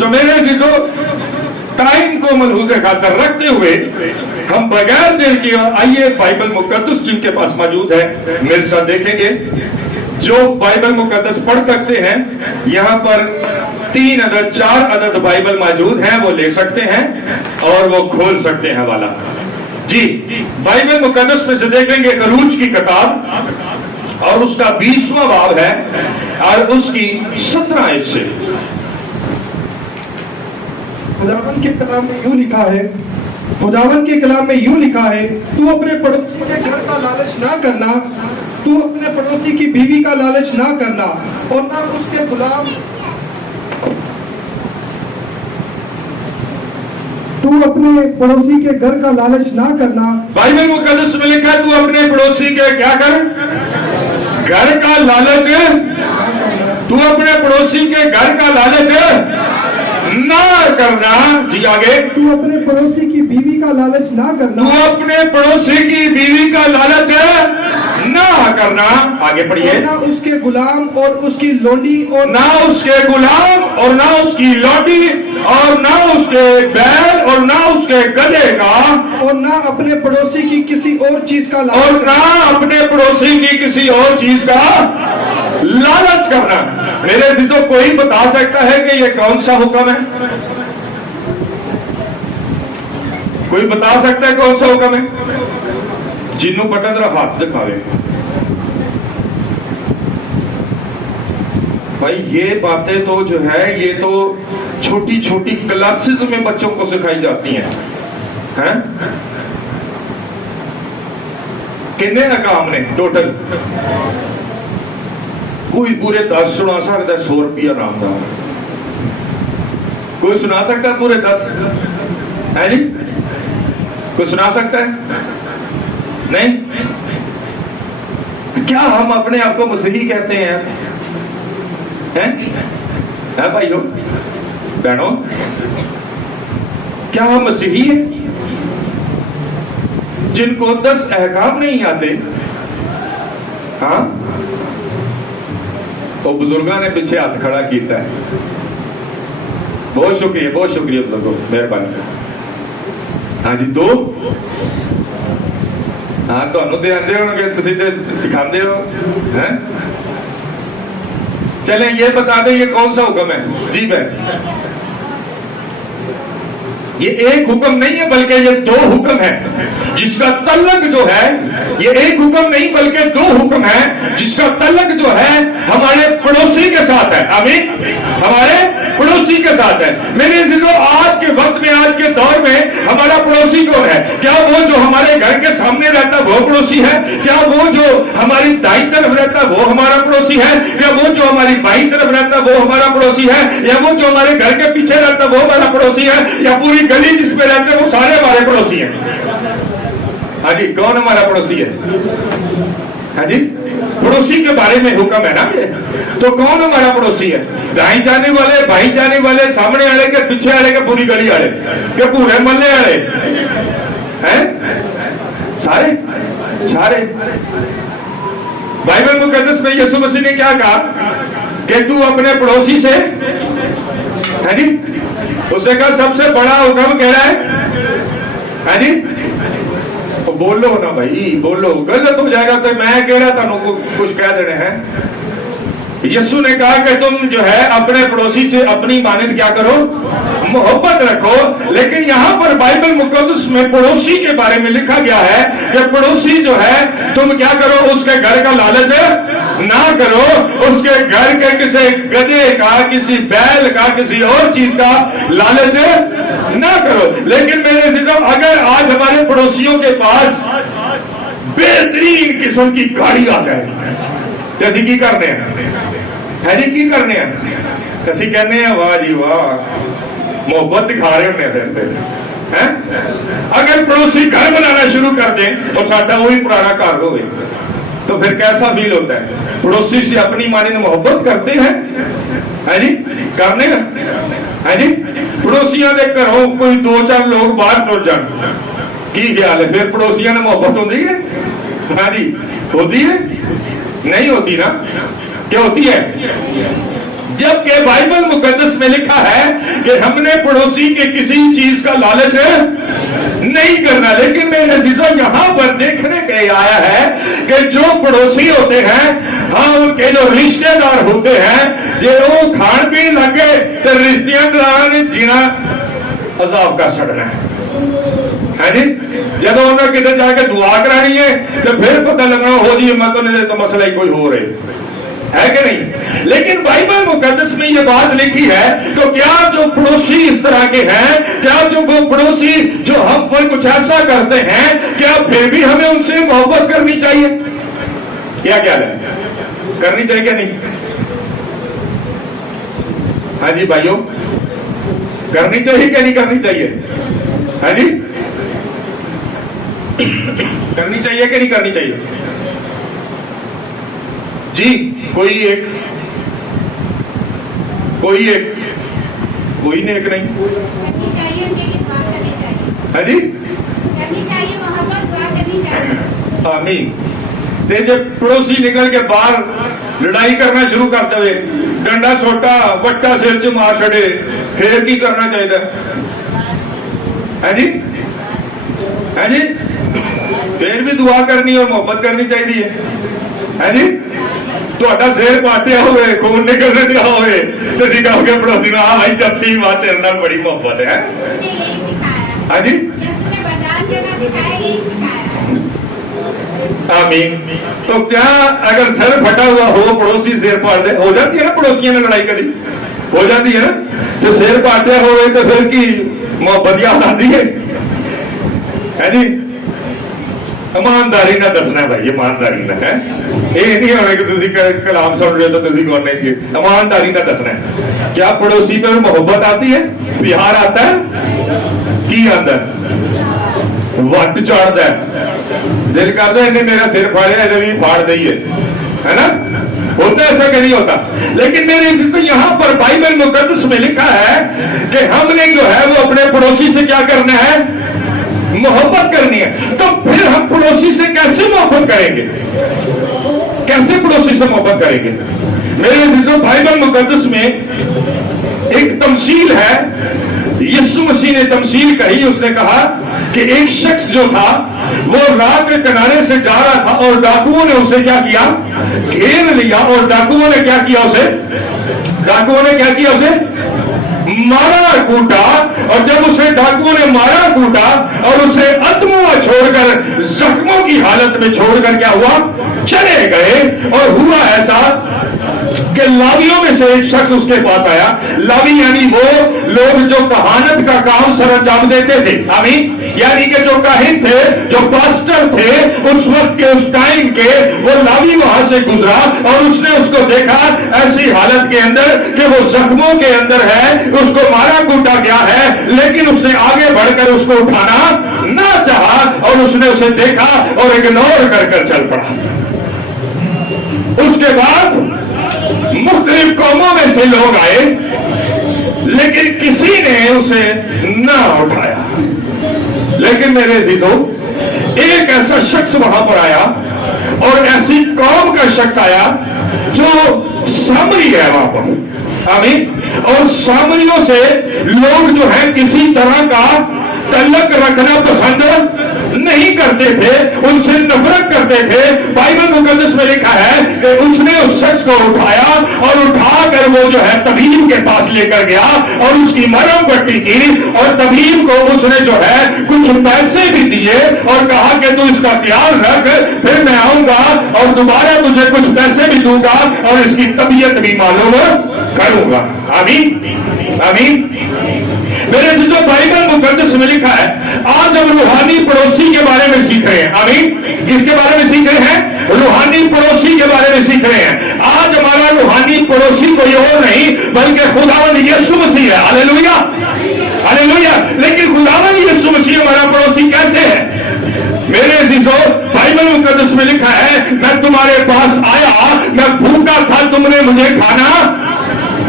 सो मेरे अजीजों, टाइम को मलहूज़ खातर रखते हुए हम बगैर देर किए आइए बाइबल मुकद्दस जिनके पास मौजूद है मेरे साथ देखेंगे। जो बाइबल मुकद्दस पढ़ सकते हैं, यहाँ पर 3 अदद 4 अदद बाइबल मौजूद हैं, वो ले सकते हैं और वो खोल सकते हैं वाला जी। बाइबल मुकद्दस में से देखेंगे खरूज की किताब और उसका 20वां बाब है और उसकी 17 आयत से। खुदावन के कलाम में यूं लिखा है, खुदावन के कलाम में यूं लिखा है, तू अपने पड़ोसी के घर का लालच ना करना, तू अपने पड़ोसी की बीवी का लालच ना करना और ना उसके गुलाम, तू अपने पड़ोसी के घर का लालच ना करना। बाइबल मुकद्दस में लिखा है, तू अपने पड़ोसी के क्या कर, घर का लालच, तू अपने पड़ोसी के घर का लालच ना करना जी। आगे, तू अपने पड़ोसी की बीवी का लालच ना करना, तू अपने पड़ोसी की बीवी का लालच ना करना। आगे पढ़िए। ना उसके गुलाम और उसकी लोंडी, और ना उसके गुलाम और ना उसकी लौटी और ना उसके बैल और ना उसके गधे का, और ना अपने पड़ोसी की किसी और चीज का लालच, और ना अपने पड़ोसी की किसी और चीज का लालच करना। मेरे अजीजों, कोई बता सकता है कि ये कौन सा हुक्म है? कोई बता सकता है कौन सा हुक्म है? जिन्हों पता जरा हाथ दिखावे भाई। ये बातें तो जो है ये तो छोटी छोटी क्लासेस में बच्चों को सिखाई जाती हैं। कितने अकाम ने टोटल? कोई पूरे 10 सुना सकता है, 100 रुपया नाम का कोई सुना सकता है? पूरे 10 है जी? कोई सुना सकता है? नहीं? क्या हम अपने आप को मसीही कहते हैं? हैं भाइयों बहनों, क्या हम मसीही हैं जिनको 10 अहकाम नहीं आते? हाँ, तो बुजुर्गों ने पीछे हाथ खड़ा किया है। बहुत शुक्रिया बुजुर्गों, मेहरबानी। हाँ जी, 2 हाँ तो दे आते होंगे, तुम सिखाते हो हैं। चले ये बता दें ये कौन सा हुक्म है जी? बहन, ये एक हुक्म नहीं है बल्कि ये 2 हुक्म है जिसका तल्लक जो है, ये एक हुक्म नहीं बल्कि 2 हुक्म है जिसका तल्लक जो है हमारे पड़ोसी के साथ है। आमीन, हमारे पड़ोसी के साथ है। मेरे अजीजों, आज के वक्त में, आज के दौर में हमारा पड़ोसी कौन है? क्या वो जो हमारे घर के सामने रहता है वो पड़ोसी है? क्या वो जो हमारी दाईं तरफ रहता है वो हमारा पड़ोसी है? क्या वो जो हमारी बाईं तरफ रहता है वो हमारा पड़ोसी है? या वो जो हमारे घर के पीछे रहता है वो हमारा पड़ोसी है? या पूरी गली जिसपे रहते हैं वो सारे हमारे पड़ोसी हैं? हाँ जी, कौन हमारा पड़ोसी है? हाँ जी, पड़ोसी के बारे में हुक्म है ना ये। तो कौन हमारा पड़ोसी है? दाई जाने वाले, भाई जाने वाले, सामने वाले के, पीछे वाले के, पूरी गली वाले के, पूरे मोहल्ले वाले हैं? सारे सारे। बाइबल मुकद्दस में यीशु मसीह ने क्या कहा कि तू अपने पड़ोसी से, है जी, उसने कहा सबसे बड़ा हुक्म कह रहा है जी। तो बोलो ना भाई, बोलो, गलत हो जाएगा तो मैं कह रहा था कुछ कह देने हैं। यीशु ने कहा कि तुम जो है अपने पड़ोसी से अपनी मानद क्या करो, मोहब्बत रखो। लेकिन यहाँ पर बाइबल मुकद्दस में पड़ोसी के बारे में लिखा गया है कि पड़ोसी जो है तुम क्या करो, उसके घर का लालच ना करो, उसके घर के किसी गधे का, किसी बैल का, किसी और चीज का लालच ना करो। लेकिन मेरे अजीजों, अगर आज हमारे पड़ोसियों के पास बेहतरीन किस्म की गाड़ी आ जाए, जैसे की करने है जी, की करने हैं जैसे कहने हैं वाह जी वाह, मोहब्बत दिखा रहे होने हैं। अगर पड़ोसी घर बनाना शुरू कर दें और साਡਾ वही पुराना घर हो, तो फिर कैसा फील होता है? पड़ोसी से अपनी माने मोहब्बत करते हैं, है जी, करने है जी। पड़ोसियों के घरों कोई 2-4 लोग बाहर तुर जान, की ख्याल है? फिर पड़ोसियों ने मोहब्बत होती है? हाँ जी, होती है? नहीं होती ना। क्या होती है? जबकि बाइबल मुकद्दस में लिखा है कि کہ ہم نے پڑوسی کے کسی چیز کا لالچ نہیں کرنا. لیکن میرے عزیزوں یہاں پر دیکھنے کے آیا ہے کہ جو پڑوسی ہوتے ہیں, ہاں ان کے جو رشتے دار ہوتے ہیں, جو وہ کھان پین لگے تو رشتے دار جینا عذاب کا سڑنا ہے جی. جب انہیں کدھر جا کے دعا کرانی ہے تو پھر پتہ لگنا ہو جی مت تو مسئلہ ہی کوئی ہو رہے ہے کہ نہیں. لیکن بائبل مقدس میں یہ بات لکھی ہے تو کیا جو پڑوسی اس طرح کے ہیں, کیا جو وہ پڑوسی جو ہم پر کچھ ایسا کرتے ہیں, کیا پھر بھی ہمیں ان سے محبت کرنی چاہیے؟ کیا ہے کرنی چاہیے کہ نہیں؟ ہاں جی بھائیوں, کرنی چاہیے کہ نہیں کرنی چاہیے؟ ہاں جی کرنی چاہیے کہ نہیں کرنی چاہیے؟ جی کوئی ایک نہیں. ہاں جی آمین. جب پڑوسی نکل کے باہر لڑائی کرنا شروع کرتے ہوئے, ڈنڈا سوٹا وٹا سر چ مار چھڑے, پھر کی کرنا چاہیے؟ ہاں جی ہاں جی پھر بھی دعا کرنی اور محبت کرنی چاہیے. ہاں جی سر پاٹیا ہوئے, خون نکل دیا ہوئے تو جی کہو گے پڑوسی ہاں بھائی جب ٹھیک بات ہے, بڑی محبت ہے. ہاں جی آمین. تو کیا اگر سر پھٹا ہوا ہو پڑوسی سر پاٹ دے, ہو جاتی ہے نا پڑوسیوں نے لڑائی کری, ہو جاتی ہے نا, جو سر پاٹیا ہوئے تو پھر کی محبت یاد آتی ہے. ہے جی ایمانداری نہ دسنا بھائی, ایمانداری نہ ہے, یہ نہیں ہونا کہ تسی کلام سن رہے تو تسی کون نہیں. ایمانداری نہ دسنا ہے. کیا پڑوسی پر محبت آتی ہے, پیار آتا ہے, کی آتا ہے, وٹ چڑھتا ہے, دل کرتا ہے انہیں میرا سر پھاڑیا انہیں بھی پھاڑ دئیے, ہے نا, ہوتا ایسا کہ نہیں ہوتا. لیکن میرے یہاں پر بائبل مقدس میں لکھا ہے کہ ہم نے جو ہے وہ اپنے پڑوسی سے کیا کرنا ہے, محبت کرنی ہے. تو پھر ہم پڑوسی سے کیسے محبت کریں گے, کیسے پڑوسی سے محبت کریں گے؟ میرے عزیزوں بائبل مقدس میں ایک تمثیل ہے, یسوع مسیح نے تمثیل کہی. اس نے کہا کہ ایک شخص جو تھا وہ راہ کے کنارے سے جا رہا تھا اور ڈاکوؤں نے اسے کیا کیا, گھیر لیا, اور ڈاکوؤں نے کیا کیا اسے مارا کوٹا. اور جب اسے ڈاکوؤں نے مارا کوٹا اور اسے اتموا چھوڑ کر زخموں کی حالت میں چھوڑ کر کیا ہوا, چلے گئے. اور ہوا ایسا کہ لاویوں میں سے ایک شخص اس کے پاس آیا. لاوی یعنی وہ لوگ جو کہانت کا کام سر انجام دیتے تھے. آمین. یعنی کہ جو کاہن تھے, جو پاسٹر تھے اس وقت کے, اس ٹائم کے, وہ لاوی وہاں سے گزرا اور اس نے اس کو دیکھا ایسی حالت کے اندر کہ وہ زخموں کے اندر ہے, اس کو مارا کوٹا گیا ہے, لیکن اس نے آگے بڑھ کر اس کو اٹھانا نہ چاہا اور اس نے اسے دیکھا اور اگنور کر چل پڑا. اس کے بعد مختلف قوموں میں سے لوگ آئے لیکن کسی نے اسے نہ اٹھایا. لیکن میرے عزیزوں ایک ایسا شخص وہاں پر آیا اور ایسی قوم کا شخص آیا جو سامری ہے وہاں پر. آمین. اور سامریوں سے لوگ جو ہیں کسی طرح کا تعلق رکھنا پسند نہیں کرتے تھے, ان سے نفرت کرتے تھے. بائبل مقدس میں لکھا ہے کہ اس نے اس شخص کو اٹھایا اور اٹھا کر وہ جو ہے طبیب کے پاس لے کر گیا اور اس کی مرہم پٹی کی, اور طبیب کو اس نے جو ہے کچھ پیسے بھی دیے اور کہا کہ تو اس کا خیال رکھ, پھر میں آؤں گا اور دوبارہ تجھے کچھ پیسے بھی دوں گا اور اس کی طبیعت بھی معلوم کروں گا. آمین آمین. میرے جو بائبل مقدس میں لکھا ہے آج ہم روحانی پڑوسی کے بارے میں سیکھ رہے ہیں. آمین. کس کے بارے میں سیکھ رہے ہیں؟ روحانی پڑوسی کے بارے میں سیکھ رہے ہیں. آج ہمارا روحانی پڑوسی کوئی اور نہیں بلکہ خداوند یسوع مسیح ہے. ہاللیلویا ہاللیلویا. لیکن خداوند یسوع مسیح ہمارا پڑوسی کیسے ہے؟ میرے عزیزوں بائبل مقدس میں لکھا ہے میں تمہارے پاس آیا, میں بھوکا تھا تم نے مجھے کھانا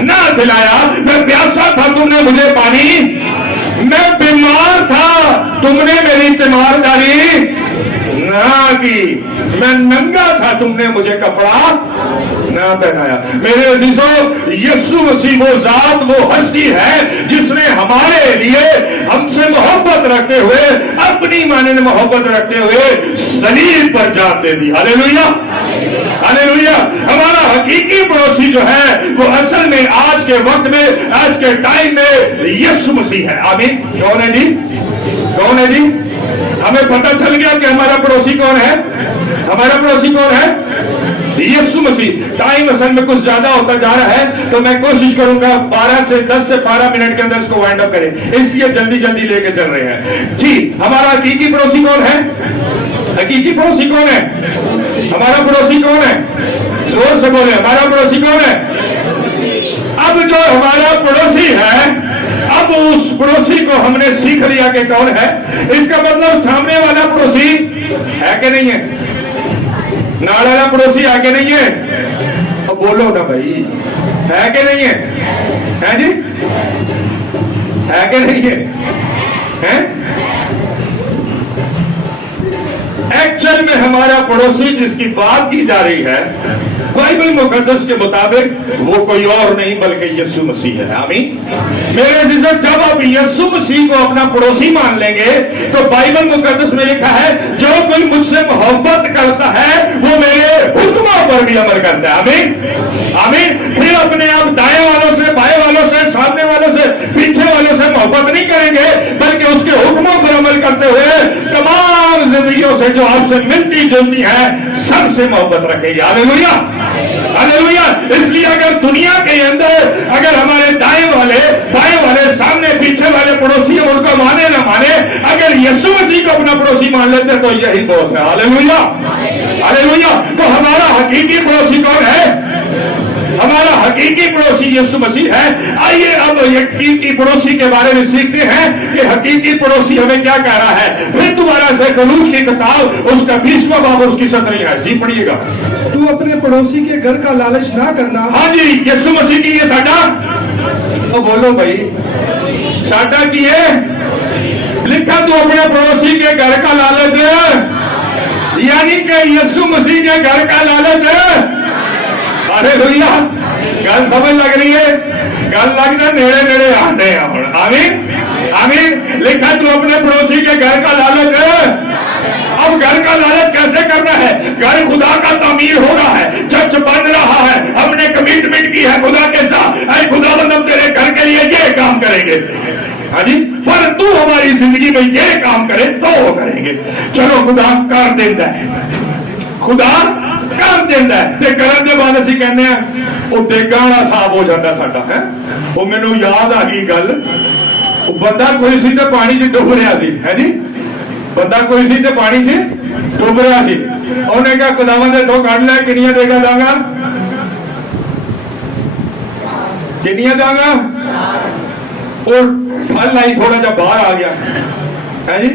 نہ دلایا, میں پیاسا تھا تم نے مجھے پانی, میں بیمار تھا تم نے میری تیمارداری نہ کی, میں ننگا تھا تم نے مجھے کپڑا نہ پہنایا. میرے عزیزوں یسوع مسیح وہ ذات, وہ ہستی ہے جس نے रखते हुए, अपनी मानने मोहब्बत रखते हुए सलीब पर जान दे दी। Hallelujah, hallelujah. हमारा हकीकी पड़ोसी जो है वो असल में आज के वक्त में, आज के टाइम में यीशु मसीह है। आमीन। कौन है जी? कौन है जी? हमें पता चल गया कि हमारा पड़ोसी कौन है। हमारा पड़ोसी कौन है? यीशु मसीह। टाइम असल में कुछ ज्यादा होता जा रहा है, तो मैं कोशिश करूंगा 10 से 12 मिनट के अंदर इसको वाइंड अप करें, इसलिए जल्दी जल्दी लेके चल रहे हैं जी। हमारा हकीकी पड़ोसी कौन है? हकीकी पड़ोसी कौन है? हमारा पड़ोसी कौन है? जोर से बोले, हमारा पड़ोसी कौन है? अब जो हमारा पड़ोसी है, अब उस पड़ोसी को हमने सीख लिया कि कौन है। इसका मतलब सामने वाला पड़ोसी है कि नहीं है? नाल वाला पड़ोसी है कि नहीं है? अब बोलो ना भाई, है कि नहीं है? है जी? है कि नहीं है? है? एक्चुअल में हमारा पड़ोसी जिसकी बात की जा रही है बाइबल मुकद्दस के मुताबिक वो कोई और नहीं बल्कि यीशु मसीह है। आमीन। मेरे अजीजों, जब आप यीशु मसीह को अपना पड़ोसी मान लेंगे तो बाइबल मुकद्दस में लिखा है, जो कोई मुझसे मोहब्बत करता है वो मेरे हुक्मों पर भी अमल करता है। आमीन, आमीन। फिर अपने आप दाएं वालों से, बाएं वालों से, सामने वालों से, पीछे वालों से मोहब्बत नहीं करेंगे, बल्कि उसके हुक्मों पर अमल करते हुए तमाम जिंदगियों से जो आपसे मिलती जुलती है सबसे मोहब्बत रखेंगे। Hallelujah, hallelujah. इसलिए अगर दुनिया के अंदर अगर हमारे दाएं वाले, बाएं वाले, सामने पीछे वाले पड़ोसी उनको माने ना माने, अगर यीशु मसीह को अपना पड़ोसी मान लेते तो यही बहुत है। Hallelujah, hallelujah. तो हमारा हकीकी पड़ोसी कौन है? हमारा हकीकी पड़ोसी यीशु मसीह है। आइए अब हकीकी पड़ोसी के बारे में सीखते हैं कि हकीकी पड़ोसी हमें क्या कह रहा है। फिर दोबारा से कलूस की किताब उसका 20वां बाब उसकी 17वीं आयत जी पढ़िएगा। तू अपने पड़ोसी के घर का लालच ना करना। हाँ जी, यीशु मसीह की ये साडा, तो बोलो भाई, साडा की है लिखा तू अपने पड़ोसी के घर का लालच, यानी कि यीशु मसीह के घर का लालच। अरे भैया, गल समझ लग रही है? गल लगता नेड़े नेड़े आते हैं हम। आमीन, आमीन। लिखा तू अपने पड़ोसी के घर का लालच। अब घर का लालच कैसे करना है? घर खुदा का तामीर हो रहा है, चर्च बन रहा है, हमने कमिटमेंट की है खुदा के साथ, अरे खुदा मतलब तेरे घर के लिए ये काम करेंगे। हाँ जी, पर तू हमारी जिंदगी में ये काम करे तो वो करेंगे। चलो खुदा कर देता है, खुदा कर देता है। ते करन दे बाद असीं कहने आ ਉਹ ਦੇਗਾ ਵਾਲਾ ਸਾਬ ਹੋ ਜਾਂਦਾ ਸਾਡਾ ਹੈ। ਉਹ ਮੈਨੂੰ ਯਾਦ ਆ ਗਈ ਗੱਲ, ਉਹ ਬੰਦਾ ਕੋਈ ਸੀ ਤੇ ਪਾਣੀ 'ਚ ਡੁੱਬ ਰਿਹਾ ਸੀ, ਹੈ ਜੀ। ਬੰਦਾ ਕੋਈ ਸੀ ਤੇ ਪਾਣੀ 'ਚ ਡੁੱਬ ਰਿਹਾ ਸੀ। ਉਹਨੇ ਕਿਹਾ ਖੁਦਾਵੰਦ ਦੇ ਤੋਂ ਕੱਢ ਲੈ, ਕਿੰਨੀਆਂ ਦੇਗਾ ਦਾਂਗਾ? ਕਿੰਨੀਆਂ ਦਾਂਗਾ? और फल आई थोड़ा जा बाहर आ गया, है जी।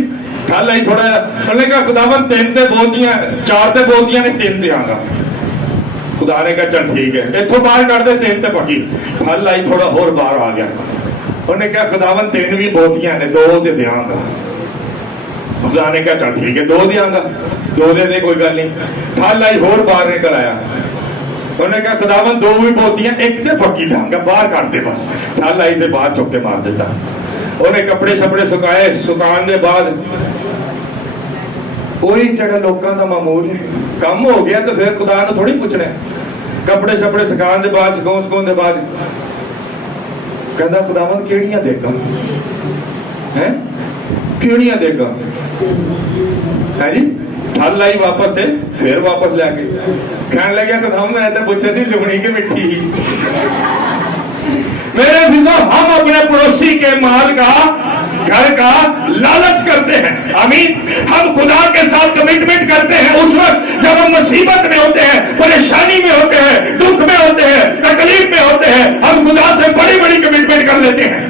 फल आई थोड़ा जा, उन्होंने कहा खुदावन 3 ते बोलतियां, 4 ते बोलतियां ने 3 ते आगा। खुदा ने कहा चल ठीक है, इथों बाहर कर दे 3 ते पकी। फल आई थोड़ा होर बाहर आ गया। उन्होंने कहा खुदावन 3 भी बोलतियां ने, 2 ते देंगा। खुदा ने कहा चल ठीक है 2 देंगा, 2 दे दे, कोई गल नहीं। फल आई होर बाहर निकल आया। उन्होंने कहा खुदावन 2 भी बोलतियां, 1 ते पक्की देंगा, बाहर कर दे बस। फल आई ते बाहर चुक के मार देता। उन्हें कपड़े छपड़े सुकाए, सुकाने के बाद कोई जड़ा लोगों का मामूल काम हो गया तो फिर खुदा ने थोड़ी पूछना। कपड़े छपड़े सुकाने के बाद, सुकाने के बाद कहता खुदावन केड़ियां देगा है, केड़ियां देगा, है जी। फल आई वापस से, फिर वापस लैके कहने लगे खुदावन मैं तो पूछे सी चुगनी की मिट्टी। मेरे फिर हम अपने पड़ोसी के माल का, घर का लालच करते हैं। आमीन। हम खुदा के साथ कमिटमेंट करते हैं उस वक्त जब हम मुसीबत में होते हैं, परेशानी में होते हैं, दुख में होते हैं, तकलीफ में होते हैं, हम खुदा से बड़ी बड़ी कमिटमेंट कर लेते हैं।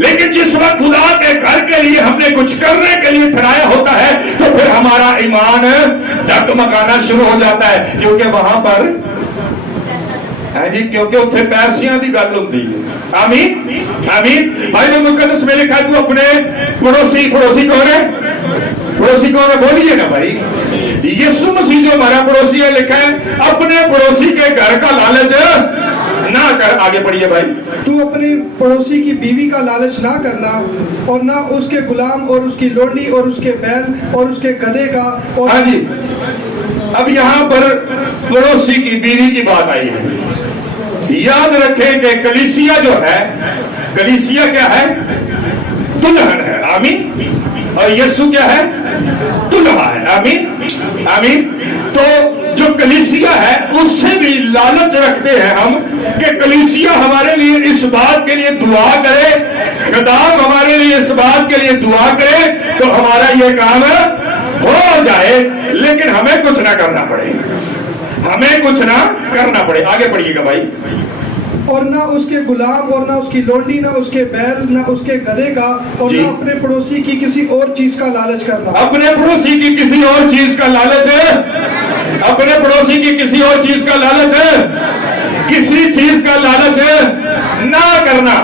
लेकिन जिस वक्त खुदा के घर के लिए हमने कुछ करने के लिए ठहराया होता है तो फिर हमारा ईमान डगमगाना शुरू हो जाता है, क्योंकि वहां पर है जी, क्योंकि उत्थे पैसियां की गल होती है। आमीन, आमीन। बाइबल मुकद्दस में लिखा है तू अपने पड़ोसी, पड़ोसी कौन है? पड़ोसी कौन है? बोलिए ना भाई। यीशु मसीह जो हमारा पड़ोसी है, लिखा है अपने पड़ोसी के घर का लालच ना कर। आगे पढ़िए भाई। तू अपने पड़ोसी की बीवी का लालच ना करना, और ना उसके गुलाम और उसकी लोंडी और उसके बैल और उसके गधे का। और हाँ जी, अब यहाँ पर पड़ोसी की बीवी की बात आई है। याद रखें कि कलीसिया जो है, कलीसिया क्या है? दुल्हन है। आमीन। और यीशु क्या है? दुल्हा है। आमीन आमीन। तो जो कलीसिया है उससे भी लालच रखते हैं हम कि कलीसिया हमारे लिए इस बात के लिए दुआ करे, खदाम हमारे लिए इस बात के लिए दुआ करे तो हमारा ये काम हो जाए, लेकिन हमें कुछ ना करना पड़े, हमें कुछ ना करना पड़े। आगे पढ़िएगा भाई। और ना उसके गुलाम और ना उसकी लोंडी, ना उसके बैल, ना उसके गधे का, और जी। ना अपने पड़ोसी की किसी और चीज का लालच करना। अपने पड़ोसी की किसी और चीज का लालच है, अपने पड़ोसी की किसी और चीज का लालच है, किसी चीज का लालच है ना करना।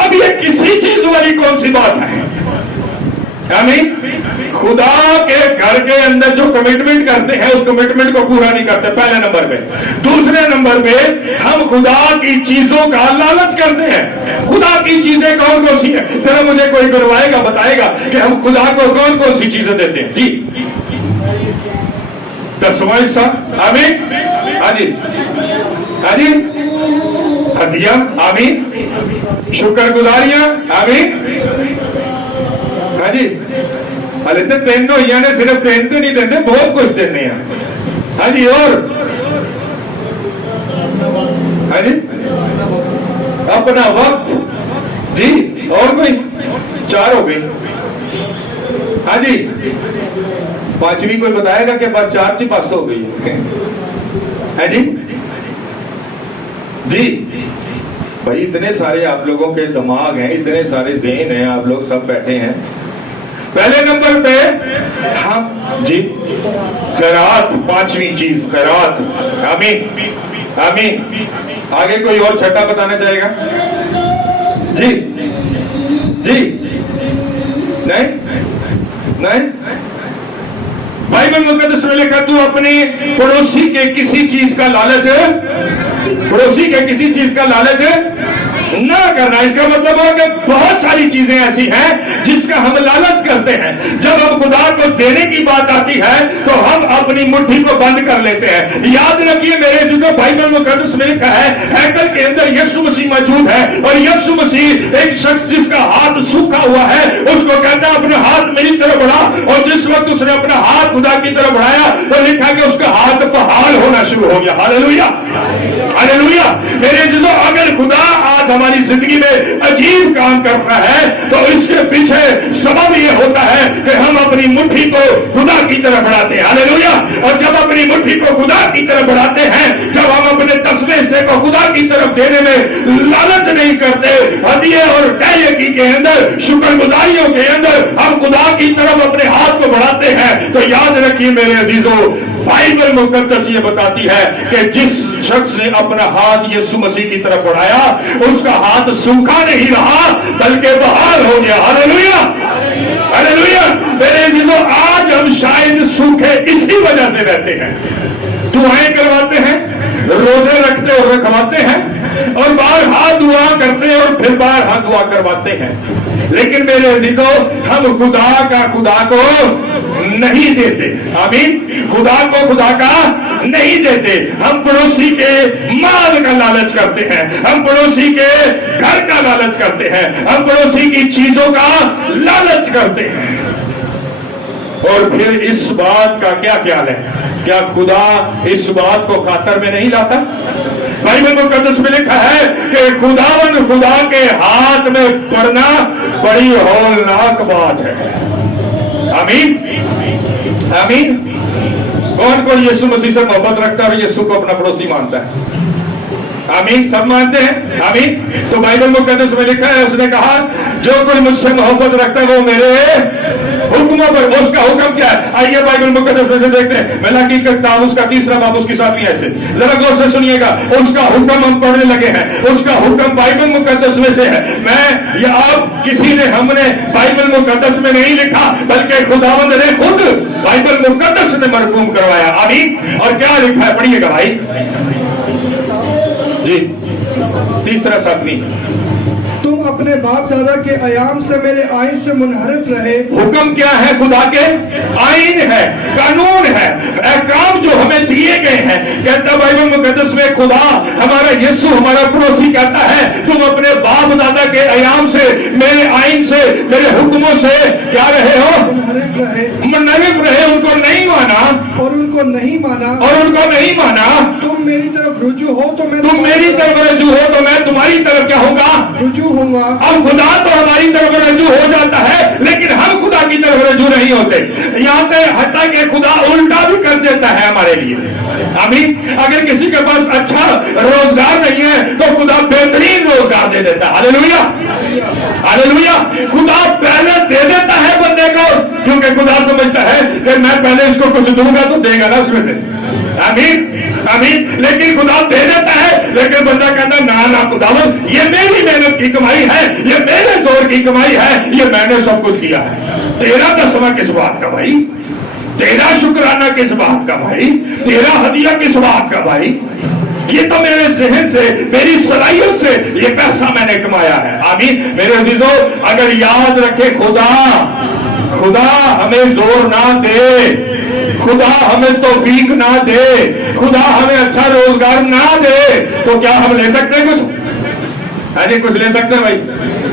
अब ये किसी चीज वाली कौन सी बात है? आमीन। खुदा के घर के अंदर जो कमिटमेंट करते हैं उस कमिटमेंट को पूरा नहीं करते, पहले नंबर पे। दूसरे नंबर पे हम खुदा की चीजों का लालच करते हैं। खुदा की चीजें कौन कौन सी है? जरा मुझे कोई करवाएगा, बताएगा कि हम खुदा को कौन कौन सी चीजें देते हैं? जी, 10वां हिस्सा। आमीन। हाँ जी, हाँ जी। हदिया। आमीन। शुक्रगुजारियां। आमीन। हाँ जी। हाले तो तीन हो ने, सिर्फ तीन तो नहीं देते, बहुत कुछ देते हैं। हाँ जी। और हाँ जी, अपना वक्त। जी, और कोई? 4 हो गई। हाँ जी, 5वीं कोई बताएगा कि बात 4 से 5 हो गई है जी। जी भाई, इतने सारे आप लोगों के दिमाग हैं, इतने सारे ज़हन हैं, आप लोग सब बैठे हैं। पहले नंबर पे हम जी खैरात, 5वीं चीज खैरात। आमीन आमीन। आगे कोई और छठा बताना चाहेगा? जी जी, नहीं नहीं। बाइबल मुकद्दस में लिखा, तू अपने पड़ोसी के किसी चीज का लालच है, पड़ोसी के किसी चीज का लालच है ना करना। इसका मतलब है कि बहुत सारी चीजें ऐसी हैं जिसका हम लालच करते हैं। जब हम खुदा को देने की बात आती है तो हम अपनी मुट्ठी को बंद कर लेते हैं। याद रखिए मेरे जो बाइबल मुकद्दस में लिखा है, हैकल के अंदर यीशु मसीह मौजूद है, और यीशु मसीह एक शख्स जिसका हाथ सूखा हुआ है उसको कहता है अपने हाथ मेरी तरफ बढ़ा, और जिस वक्त उसने अपना हाथ खुदा की तरफ बढ़ाया तो लिखा कि उसका हाथ पहाड़ होना शुरू हो गया। Hallelujah hallelujah. मेरे जिसो, अगर खुदा आज हमारी जिंदगी में अजीब काम कर रहा है तो इसके पीछे सबब ये होता है कि हम अपनी मुट्ठी को खुदा की तरफ बढ़ाते हैं। हालेलुया। और जब अपनी मुट्ठी को खुदा की तरफ बढ़ाते हैं, जब हम अपने 10वें हिस्से को खुदा की तरफ देने में लालच नहीं करते, हदिये और तहयकी के अंदर, शुक्रगुजारियों के अंदर हम खुदा की तरफ अपने हाथ को बढ़ाते हैं, तो याद रखिए मेरे अजीजों, बाइबल मुकद्दस ये बताती है कि जिस शख्स ने अपना हाथ यीशु मसीह की तरफ बढ़ाया उसका हाथ सूखा नहीं रहा बल्कि बहाल हो गया। Hallelujah hallelujah. मेरे अजीजों, आज हम शायद सूखे इसी वजह से रहते हैं। दुआएं करवाते हैं, रोजे रखते और रखवाते हैं, और बार हाथ दुआ करते हैं और फिर बार हाथ दुआ करवाते हैं, लेकिन मेरे अजीजों हम खुदा को नहीं देते। आमीन। खुदा को खुदा का नहीं देते। हम पड़ोसी के माल का लालच करते हैं, हम पड़ोसी के घर का लालच करते हैं, हम पड़ोसी की चीजों का लालच करते हैं। और फिर इस बात का क्या ख्याल है? क्या खुदा इस बात को खातर में नहीं लाता? बाइबल मुकद्दस में लिखा है कि खुदावन खुदा के हाथ में पड़ना बड़ी हौलनाक बात है। आमीन आमीन। कौन कौन यीशु मसीह से मोहब्बत रखता है और यीशु को अपना पड़ोसी मानता है? आमीन। सब मानते हैं। आमीन। तो बाइबल मुकद्दस में लिखा है, उसने कहा जो कोई मुझसे मोहब्बत रखता है वो मेरे हुक्मों पर। उसका हुक्म क्या है? आइए बाइबल मुकद्दस में देखते हैं। मलाकी का किताब उसका 3रा बाब उसकी 7वीं आयत से जरा गौर से सुनिएगा। उसका हुक्म हम पढ़ने लगे हैं, उसका हुक्म बाइबल मुकद्दस में से है। मैं या आप किसी ने, हमने बाइबल मुकद्दस में नहीं लिखा बल्कि खुदावंद ने खुद बाइबल मुकद्दस में मरकूम करवाया। आमीन। और क्या लिखा है? पढ़िएगा भाई। جی تیسرا सातवीं तुम अपने बाप दादा के आयाम से मेरे आइन से मुनहरफ रहे। हुक्म क्या है? खुदा के आइन है, कानून है, अहकाम जो हमें दिए गए हैं। कहता बाइबल मुकद्दस में खुदा हमारा यीशु हमारा पड़ोसी कहता है तुम अपने बाप दादा के आयाम से मेरे आइन से मेरे हुक्मों से क्या रहे हो? मुनहरफ रहे। उनको नहीं माना और उनको नहीं माना और उनको नहीं माना। तुम मेरी तरफ रुजू हो तो मैं तुम मेरी तरफ रजू हो तो मैं तुम्हारी तरफ क्या होगा? रुजू होऊंगा। अब खुदा तो हमारी तरफ रजू हो जाता है लेकिन हम खुदा की तरफ रजू नहीं होते। यहाँ पे हटा के खुदा उल्टा भी कर देता है हमारे लिए। आमीन। अगर किसी के पास अच्छा रोजगार नहीं है तो खुदा बेहतरीन रोजगार दे देता है। Hallelujah, hallelujah. खुदा पहले दे देता है बंदे को क्योंकि खुदा समझता है कि मैं पहले इसको कुछ दूंगा तो देगा ना उसमें से। आमीन, आमीन। लेकिन खुदा दे देता है लेकिन बंदा कहता है ना ना खुदावन ये मेरी मेहनत की कमाई है, ये मेरे जोर की कमाई है, ये मैंने सब कुछ किया है। तेरा दसवां किस बात का भाई? तेरा शुक्राना किस बात का भाई? तेरा हदिया किस बात का भाई? ये तो मेरे जहन से मेरी सलाहियत से ये पैसा मैंने कमाया है। आमीन। मेरे अजीजों अगर याद रखे खुदा हमें जोर ना दे, खुदा हमें तौफीक ना दे, खुदा हमें अच्छा रोजगार ना दे तो क्या हम ले सकते हैं कुछ? अरे कुछ ले सकते हैं भाई?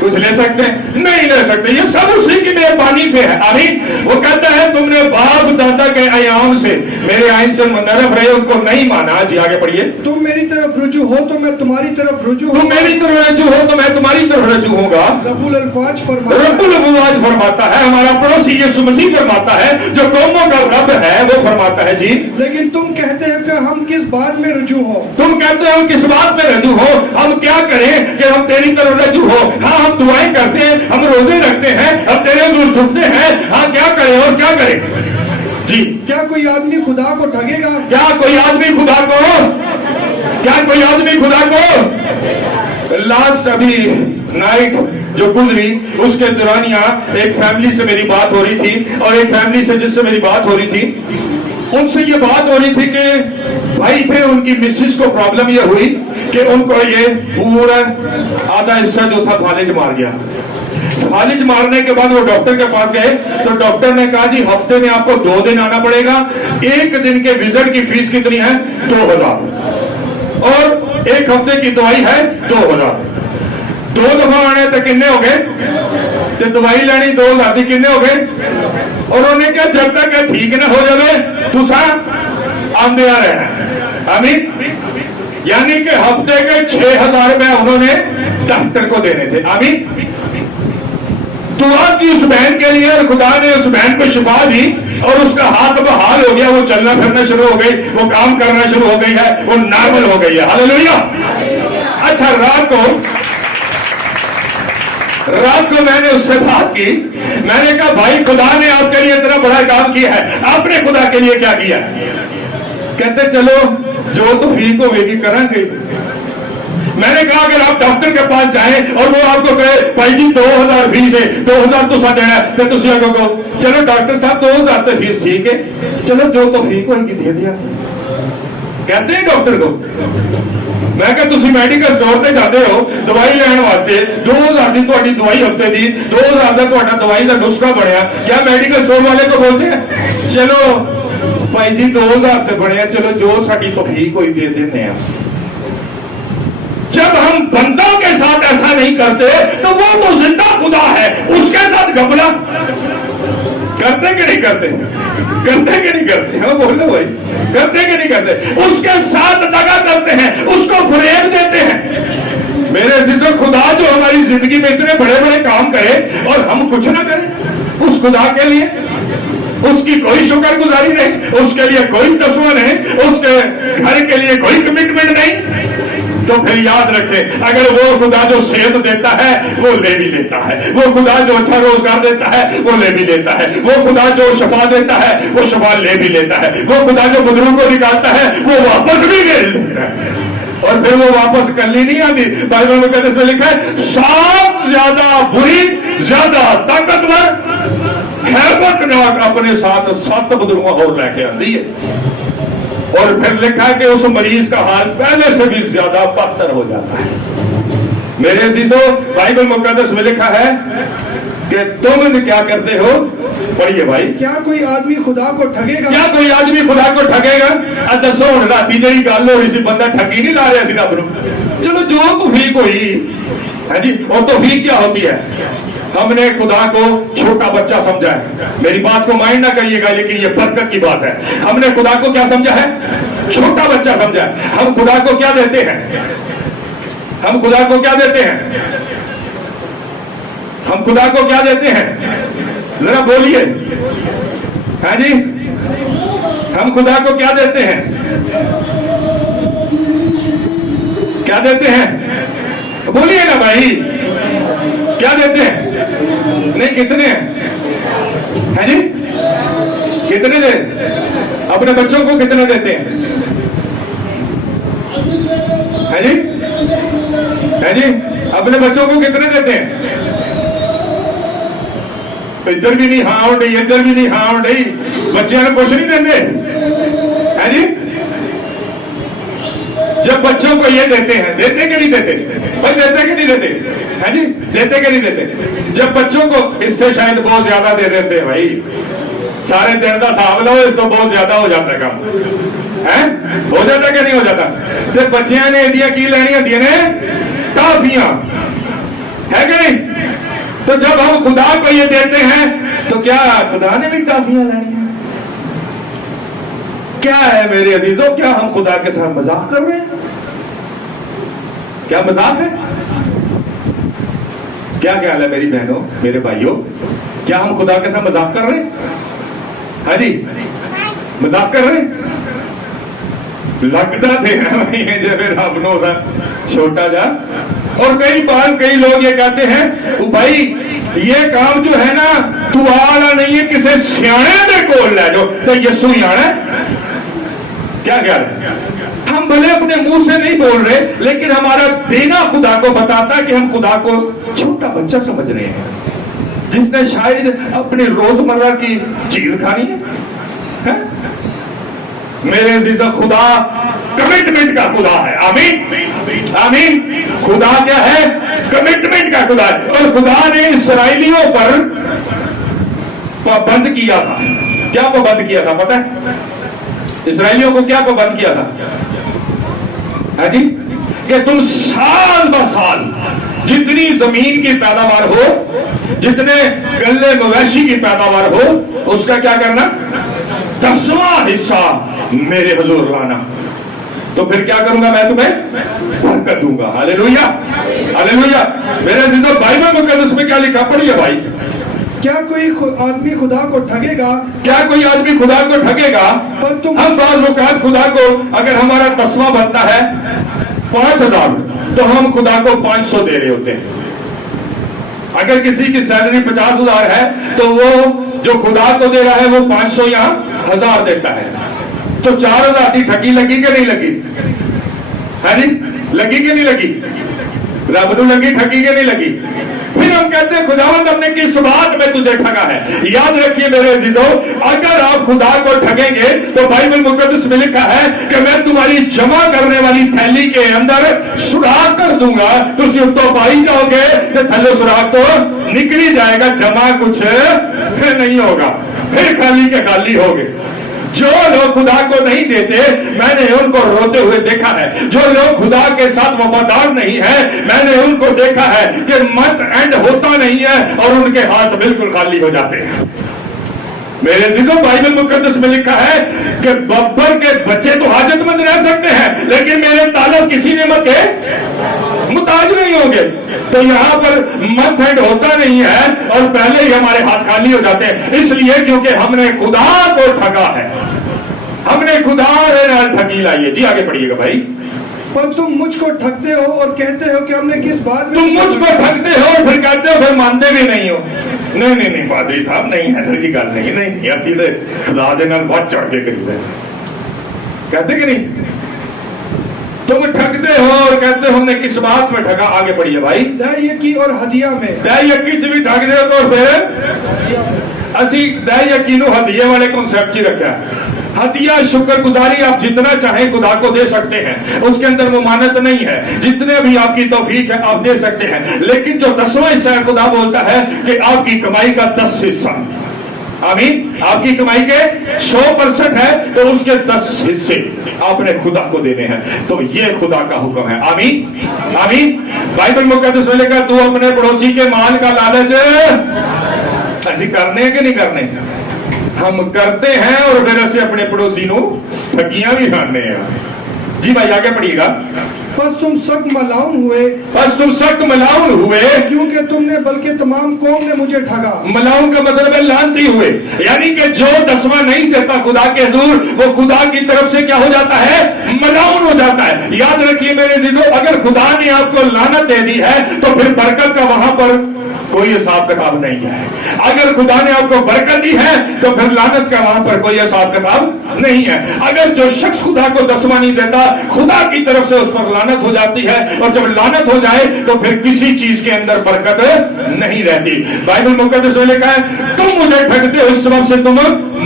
कुछ ले सकते हैं? नहीं ले सकते। ये सब उसी की मेहरबानी से है। आमीन। वो कहता है तुमने बाप दादा के आयाम से मेरे आइन से मुनहरफ रहे, उनको नहीं माना। जी आगे पढ़िए। तुम मेरी तरफ रुजू हो तो मैं तुम्हारी तरफ रुजू तुम मेरी तरफ रजू हो तो मैं तुम्हारी तरफ रजू होगा। रब्बुल अल्फाज फरमाता रब्बुल अल्फाज फरमाता है, हमारा पड़ोसी यीशु मसीह फरमाता है, जो कौमों का रब है वो फरमाता है। जी लेकिन तुम कहते हो कि हम किस बात में रुजू हो? तुम कहते हो किस बात में रजू हो? हम क्या करें कि हम तेरी तरफ रजू हो? हाँ हम दुआएं करते हैं, हम रोजे रखते हैं, हम तेरे दूर झुकते हैं। हाँ क्या करें और क्या करें? जी क्या कोई आदमी खुदा को ठगेगा? क्या कोई आदमी खुदा को क्या कोई आदमी खुदा को? लास्ट अभी नाइट जो गुजरी उसके दौरान यहाँ एक फैमिली से मेरी बात हो रही थी और एक फैमिली से जिससे मेरी बात हो रही थी उनसे ये बात हो रही थी कि भाई थे उनकी मिसेस को प्रॉब्लम ये हुई कि उनको ये पूरा आधा हिस्सा जो था फालिज मार गया। फालिज मारने के बाद वो डॉक्टर के पास गए तो डॉक्टर ने कहा जी हफ्ते में आपको 2 दिन आना पड़ेगा। 1 दिन के विजिट की फीस कितनी है? 2000 और 1 हफ्ते की दवाई है 2000। 2 दफा आने तो कितने हो गए? तो दवाई लेनी 2000 की कितने हो गए? और उन्होंने कहा जब तक ठीक न हो जाए तुसा आंदे आ रहे। आमीन। यानी कि हफ्ते के 6000 रुपए उन्होंने डॉक्टर को देने थे। आमीन। दुआ की उस बहन के लिए और खुदा ने उस बहन को शिफा दी और उसका हाथ बहाल हो गया, वो चलना फिरना शुरू हो गई, वो काम करना शुरू हो गई है, वो नॉर्मल हो गई है। हालेलुया। अच्छा रात को मैंने उससे बात की। मैंने कहा भाई खुदा ने आपके लिए इतना बड़ा काम किया है, आपने खुदा के लिए क्या किया? कहते चलो जो तो फीस को वेगी करेंगे। मैंने कहा अगर आप डॉक्टर के पास जाएं और वो आपको कहे भाई जी 2000 फीस है, 2000 तो सा देना है, तो तुम आगो को चलो डॉक्टर साहब 2000 तो फीस ठीक है, चलो जो तो फीस को इनकी दे दिया। कहते हैं डॉक्टर को। मैं क्या तुम मेडिकल स्टोर से जाते हो दवाई लैन वास्ते 2000 की ਤੁਹਾਡੀ दवाई हफ्ते की 2000 का ਤੁਹਾਡਾ दवाई का नुस्खा बनया, क्या मेडिकल स्टोर वाले को बोलते हैं चलो भाई जी 2000 से बनया, चलो जो साड़ी तौफीक कोई दे देते हैं। जब हम बंदों के साथ ऐसा नहीं करते तो वो तो जिंदा खुदा है, उसके साथ घपला करते कि नहीं करते? करते कि नहीं करते? हाँ बोलो भाई, करते कि नहीं करते? उसके साथ दगा करते हैं, उसको फरेब देते हैं। मेरे अजीजों खुदा जो हमारी जिंदगी में इतने बड़े बड़े काम करे और हम कुछ ना करें उस खुदा के लिए, उसकी कोई शुक्रगुजारी नहीं, उसके लिए कोई तस्वा नहीं, उसके घर के लिए कोई कमिटमेंट नहीं, तो फिर याद रखें अगर वो खुदा जो सेहत देता है वो ले भी लेता है, वो खुदा जो अच्छा रोजगार देता है वो ले भी लेता है, वो खुदा जो शफा देता है वो शफा ले भी लेता है, वो खुदा जो बुजुर्गों को निकालता है वो वापस भी ले लेता है और फिर वो वापस करनी नहीं आती। बाइबल में कहते लिखा है 7 ज्यादा बुरी ज्यादा ताकतवर हैबतनाक अपने साथ 7 बुजुर्गों और लेके आती है। اور پھر لکھا ہے کہ اس مریض کا حال پہلے سے بھی زیادہ بدتر ہو جاتا ہے. میرے عزیزو بائبل مقدس میں لکھا ہے کہ تم کیا کرتے ہو؟ پڑھیے بھائی. کیا کوئی آدمی خدا کو ٹھگے گا؟ کیا کوئی آدمی خدا کو ٹھگے گا؟ دسو ہوں رات جی گل ہو رہی سی, بندہ ٹھگی نہیں لا رہا سی رب نو. چلو جو توفیق ہوئی ہے جی. اور توفیق کیا ہوتی ہے؟ ہم نے خدا کو چھوٹا بچہ سمجھا ہے. میری بات کو مائنڈ نہ کریے گا, لیکن یہ برکت کی بات ہے. ہم نے خدا کو کیا سمجھا ہے؟ چھوٹا بچہ سمجھا ہے. ہم خدا کو کیا دیتے ہیں؟ ہم خدا کو کیا دیتے ہیں؟ ہم خدا کو کیا دیتے ہیں؟ ذرا بولیے. ہاں جی, ہم خدا کو کیا دیتے ہیں؟ کیا دیتے ہیں؟ بولیے نا بھائی, کیا دیتے ہیں؟ نہیں کتنے ہیں؟ ہاں جی, کتنے دے؟ اپنے بچوں کو کتنے دیتے ہیں؟ ہاں جی, ہاں جی, اپنے بچوں کو کتنے دیتے ہیں؟ ادھر بھی نہیں ہاں اٹھی, ادھر بھی نہیں ہاں اٹھی. بچیاں نے کچھ نہیں دیتے ہیں جی. جب بچوں کو یہ دیتے ہیں, دیتے کہ نہیں دیتے بھائی؟ دیتے کہ نہیں دیتے؟ ہے جی, دیتے کہ نہیں دیتے؟ جب بچوں کو, اس سے شاید بہت زیادہ دے دیتے ہیں بھائی. سارے دن کا حساب لو, اس تو بہت زیادہ ہو جاتا ہے کام. ہو جاتا کہ نہیں ہو جاتا؟ تو بچیاں نے ایڈیاں کی لینی ہوتی ہیں, ٹافیاں, ہے کہ نہیں؟ تو جب ہم خدا کو یہ دیتے ہیں تو کیا خدا نے بھی ٹافیاں لینی ہیں؟ کیا ہے میرے عزیزوں, کیا ہم خدا کے ساتھ مذاق کر رہے ہیں؟ کیا مذاق ہے؟ کیا خیال ہے میری بہنوں, میرے بھائیوں, کیا ہم خدا کے ساتھ مذاق کر رہے ہیں؟ ہاں جی, مذاق کر رہے ہیں؟ لگتا تھے جب رب نو چھوٹا جا. اور کئی بار کئی لوگ یہ کہتے ہیں بھائی یہ کام جو ہے نا تو آنا نہیں ہے, کسی سیانے دے کول لے جو تو یسو ہی آنا ہے. کیا خیال ہے؟ ہم بھلے اپنے منہ سے نہیں بول رہے, لیکن ہمارا دینا خدا کو بتاتا ہے کہ ہم خدا کو چھوٹا بچہ سمجھ رہے ہیں جس نے شاید اپنے روزمرہ کی چیز کھانی ہے. میرے عزیزوں, خدا کمٹمنٹ کا خدا ہے. آمین آمین. خدا کیا ہے؟ کمٹمنٹ کا خدا ہے. اور خدا نے اسرائیلیوں پر پابند کیا تھا. کیا پابند کیا تھا پتہ ہے؟ اسرائیلیوں کو کیا پابند کیا تھا جی؟ کہ تم سال بہ سال جتنی زمین کی پیداوار ہو, جتنے گلے مویشی کی پیداوار ہو, اس کا کیا کرنا؟ 10واں حصہ میرے حضور لانا. تو پھر کیا کروں گا میں تمہیں؟ برکت دوں گا. ہاللیلویا ہاللیلویا. میرے عزیزوں بائبل مقدس میں کیا لکھا پڑھیے بھائی. کیا کوئی آدمی خدا کو ٹھگے گا؟ کیا کوئی آدمی خدا کو ٹھگے گا؟ ہم بعض اوقات خدا کو, اگر ہمارا 10واں بنتا ہے 5000 تو ہم خدا کو 500 دے رہے ہوتے ہیں. اگر کسی کی سیلری 50,000 ہے تو وہ جو خدا کو دے رہا ہے وہ 500 یا 1000 دیتا ہے. تو 4000 کی ٹھگی لگی کہ نہیں لگی؟ ہے جی, لگی کہ نہیں لگی؟ رب نو لگی ٹھگی کہ نہیں لگی؟ پھر ہم کہتے ہیں خداوند ہم نے کس بات میں تجھے ٹھگا ہے. یاد رکھیے میرے عزیزوں, اگر آپ خدا کو ٹھگیں گے تو بائبل مقدس میں لکھا ہے کہ میں تمہاری جمع کرنے والی تھیلی کے اندر سوراخ کر دوں گا. تم تو پائی جاؤ گے کہ تھلے سوراخ تو نکل ہی جائے گا, جمع کچھ پھر نہیں ہوگا, پھر خالی کے خالی ہوگے. جو لوگ خدا کو نہیں دیتے میں نے ان کو روتے ہوئے دیکھا ہے. جو لوگ خدا کے ساتھ وفادار نہیں ہیں میں نے ان کو دیکھا ہے کہ منتھ اینڈ ہوتا نہیں ہے اور ان کے ہاتھ بالکل خالی ہو جاتے ہیں. میرے عزیزوں بائبل مقدس میں لکھا ہے کہ ببر کے بچے تو حاجت مند رہ سکتے ہیں لیکن میرے تعلق کسی نعمت کے محتاج نہیں ہوں گے. تو یہاں پر منتھ اینڈ ہوتا نہیں ہے اور پہلے ہی ہمارے ہاتھ خالی ہو جاتے ہیں, اس لیے کیونکہ ہم نے خدا کو ٹھگا ہے. ہم نے خدا ٹھگی لائی ہے. جی آگے پڑھیے گا بھائی. پر تم مجھ کو ٹھگتے ہو اور کہتے ہو کہ ہم نے کس بات میں, تم مجھ کو ٹھگتے ہو اور پھر کہتے ہو پھر مانتے بھی نہیں ہو. نہیں پادری صاحب نہیں, ایسے کی گل نہیں, سیدھے خدا دے نال بہت چڑھ کے کریتے کہتے کہ نہیں. تم ٹھگتے ہو اور کہتے ہو ہم نے کس بات میں ٹھگا. آگے پڑھیے بھائی. دہ یقی اور ہدیہ میں. دہ یقی سے بھی ٹھگ دے تو پھر اسی دہ یقی نو ہدیے والے کنسپٹ ہی رکھا. हदिया शुक्र गुजारी आप जितना चाहें खुदा को दे सकते हैं, उसके अंदर मुमानत नहीं है, जितने भी आपकी तौफीक है आप दे सकते हैं, लेकिन जो 10वां हिस्सा है खुदा बोलता है कि आपकी कमाई का 10 हिस्सा, आमीन, आपकी कमाई के 100% है तो उसके 10 हिस्से आपने खुदा को देने हैं। तो ये खुदा का हुक्म है, आमीन आमीन। बाइबल मुकद्दस में लिखा तू अपने पड़ोसी के माल का लालच ऐसी करने के नहीं करने, हम करते हैं और फिर ऐसे अपने पड़ोसी को ठगियां भी खाने हैं। जी भाई आगे पढ़िएगा। बस तुम सख्त मलाउन हुए, बस तुम सख्त मलाउन हुए, क्योंकि तुमने बल्कि तमाम कौम ने मुझे ठगा। मलाउन का मतलब है लानती हुए, यानी कि जो 10वां नहीं देता खुदा के दूर, वो खुदा की तरफ से क्या हो जाता है, मलाउन हो जाता है। याद रखिए मेरे दिलों, अगर खुदा ने आपको लानत दे दी है तो फिर बरकत का वहां पर कोई हिसाब किताब नहीं है। अगर खुदा ने आपको बरकत दी है तो फिर लानत का वहां पर कोई हिसाब किताब नहीं है। अगर जो शख्स खुदा को 10वां नहीं देता, खुदा की तरफ से उस पर लानत हो जाती है, और जब लानत हो जाए तो फिर किसी चीज के अंदर बरकत नहीं रहती। बाइबल मुकद्दस में लिखा है तुम मुझे ठगते हो, इस सबब से तुम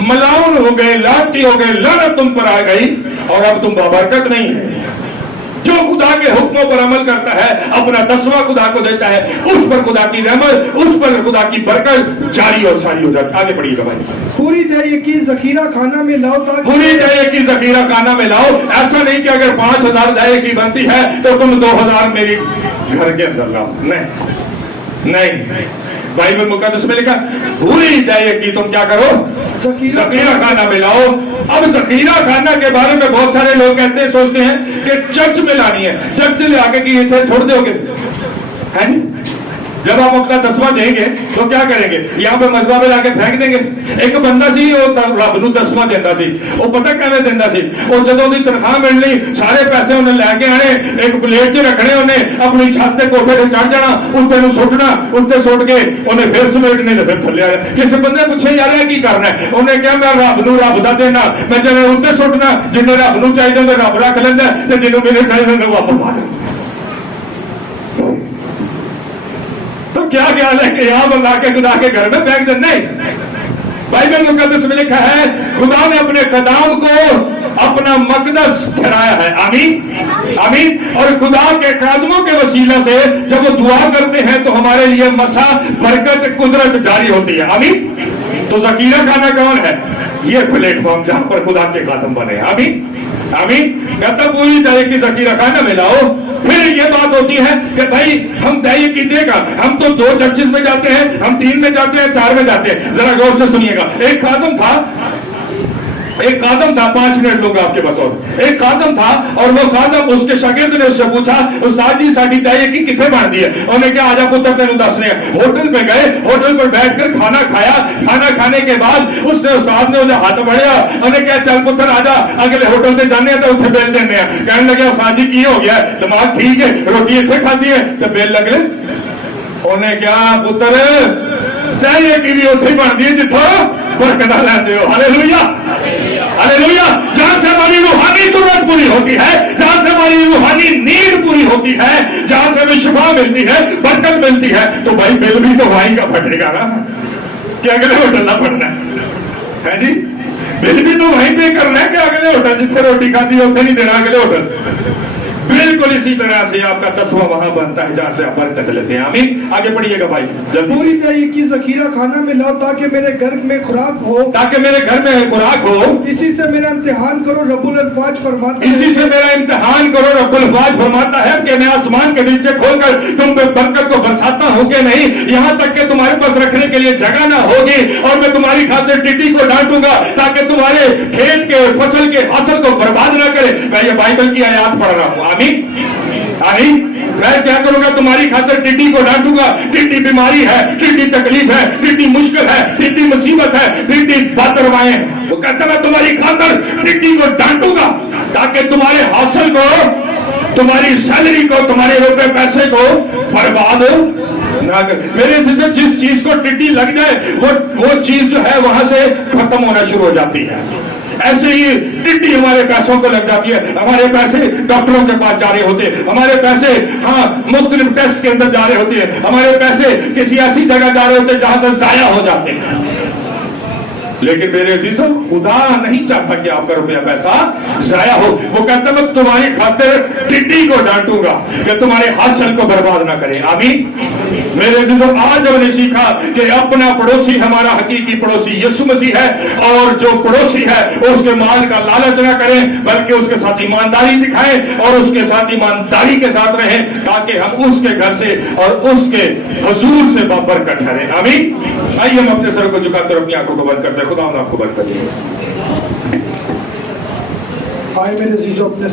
मलाउन हो गए, लानती हो गए, लानत तुम पर आ गई और अब तुम बरकत नहीं है। जो खुदा के हुक्मों पर अमल करता है, अपना 10वां खुदा को देता है, उस पर खुदा की रहमत, उस पर खुदा की बरकत जारी और सारी हो जाती है। आगे पढ़िएगा भाई। पूरी दया की जखीरा खाना में लाओ, ताकि पूरी दया की जखीरा खाना में लाओ। ऐसा नहीं कि अगर 5000 दया की बनती है तो तुम 2000 मेरी घर के अंदर लाओ, नहीं नहीं। बाइबल मुकद्दस में लिखा पूरी दया की तुम क्या करो, जखीरा खाना में लाओ। अब जखीरा खाना के बारे में बहुत सारे लोग कहते हैं, सोचते हैं कि चर्च में लानी है, चर्च ले आके कि इसे छोड़ दोगे, है नहीं? जब आप अपना 10वां देंगे तो क्या करेंगे, यहाँ पे मजबा में लाके फेंक देंगे। एक बंदा सी वो रब नूं 10वां देता सी, वो पता किवें देंदा सी, वो जदों दी तनख्वाह मिलनी सारे पैसे उन्हें लैके आने, एक प्लेट च रखने, उन्हें अपनी छत के कोठे पे चढ़ जाना, उत्ते नूं सुटना, उत्ते सुट के उन्हें फिर समेटने ते फिर थल्ले आ जाना। किसी बंदे पूछे यार है की करना है, उन्हें कहा मैं रब नूं रब दा देना, मैं जिन्हें उत्ते सुटना, जिन्हें रब नूं चाहिए रब रख लैंदा ते जिन्हों मेरे चाहिए वापस आ जाए। तो क्या ख्याल है कि यहां बंदा के खुदा के घर में फेंक दे? नहीं। बाइबल मुकद्दस में लिखा है खुदा ने अपने कदम को अपना मकदस ठहराया है, आमीन आमीन। और खुदा के कदमों के वसीला से जब वो दुआ करते हैं तो हमारे लिए मसा, बरकत, कुदरत जारी होती है, आमीन। तो जखीरा खाना कौन है? ये प्लेटफॉर्म जहां पर खुदा के कदम बने, आमीन आमीन। कहता पूरी दया की जखीरा खाना में लाओ। फिर ये बात होती है कि भाई हम दया की देगा, हम तो 2 चर्चेस में जाते हैं, हम 3 में जाते हैं, 4 में जाते हैं। जरा गौर से सुनिएगा। एक खादम था 5 मिनट लूंगा आपके पास, और एक खादम था और वो खादम उसके शागिर्द ने उससे पूछा उस्ताद जी साड़ी दया की कितने बन दी है? उन्हें क्या आजा पुत्र तेन दसने। होटल पे गए, होटल पर बैठकर खाना खाया, खाना खाने के बाद उसने उस्ताद ने उन्हें हाथ बढ़िया, उन्हें क्या चल पुत्र आजा अगले होटल पे जाने तो उठे बिल देने। कहने लगे उस्ताद जी की हो गया, दिमाग ठीक है, रोटी इतने खाती है तो बिल लगे। उन्हें क्या पुत्र दया की भी उठे बनती है जिथों बरकत लेते हो। Hallelujah hallelujah. जहां से हमारी रूहानी जरूरत पूरी होती है, जहां से हमारी रूहानी नीड पूरी होती है, जहां से हमें शिफा मिलती है, बरकत मिलती है, तो भाई बिल भी तो वहीं का फटेगा ना, कि अगले होटल ना फटना है जी। बिल भी तो वहीं पे करना है कि अगले होटल जितने रोटी खाती है उतने नहीं देना अगले होटल। बिल्कुल इसी तरह से आपका 10वां वहां बनता है जहां से आप बरकत लेते हैं, आमीन। आगे पढ़िएगा भाई जल्दी। पूरी दया की जखीरा खाना में लाओ, ताकि मेरे घर में खुराक हो, ताकि मेरे घर में खुराक हो। इसी से मेरा इम्तिहान करो, रब्बुल अल्फाज फरमाता है। इसी से मेरा इम्तिहान करो, रब्बुल अल्फाज फरमाता है कि मैं आसमान के नीचे खोलकर तुम पे बरकत को बरसाता हूं कि नहीं, यहां तक कि तुम्हारे पास रखने के लिए जगह ना होगी, और मैं तुम्हारी खातिर टिड्डी को डांटूंगा ताकि तुम्हारे खेत के फसल के हासिल को बर्बाद ना करे। मैं ये बाइबल की आयत पढ़ रहा हूं, आमीन आमीन। मैं क्या करूंगा, तुम्हारी खातिर टिड्डी को डांटूंगा। टिड्डी बीमारी है, टिड्डी तकलीफ है, टिड्डी मुश्किल है, टिड्डी मुसीबत है, टिड्डी बातरवाएं हैं। वो कहता मैं तुम्हारी खातिर टिड्डी को डांटूंगा ताकि तुम्हारे हासिल को, तुम्हारी सैलरी को, तुम्हारे रुपए पैसे को बर्बाद ना कर। मेरे से जिस चीज को टिड्डी लग जाए वो चीज जो है वहां से खत्म होना शुरू हो जाती है। ऐसे ही टिड्डी हमारे पैसों को लग जाती है, हमारे पैसे डॉक्टरों के पास जा रहे होते हैं, हमारे पैसे मुख्तलिफ टेस्ट के अंदर जा रहे होते हैं, हमारे पैसे किसी ऐसी जगह जा रहे होते हैं जहां से जाया हो जाते हैं। लेकिन मेरे अजीजों, खुदा नहीं चाहता कि आपका रुपया पैसा जाया हो। वो कहता है मैं तुम्हारी खातिर टिड्डी को डांटूंगा कि तुम्हारे हासिल को बर्बाद ना करे। आमीन। मेरे अजीजों, आज हमने सीखा कि अपना पड़ोसी हमारा हकीकी पड़ोसी यीशु मसीह है, और जो पड़ोसी है उसके माल का लालच ना करें, बल्कि उसके साथ ईमानदारी दिखाएं और उसके साथ ईमानदारी के साथ रहें, ताकि हम उसके घर से और उसके हुजूर से बरकत ठहरें। आमीन। आइए हम अपने सर को झुकाकर अपनी आंखों को बंद करते हैं। खुदा आपको बरकत दे। आए मेरे अजीजों, अपने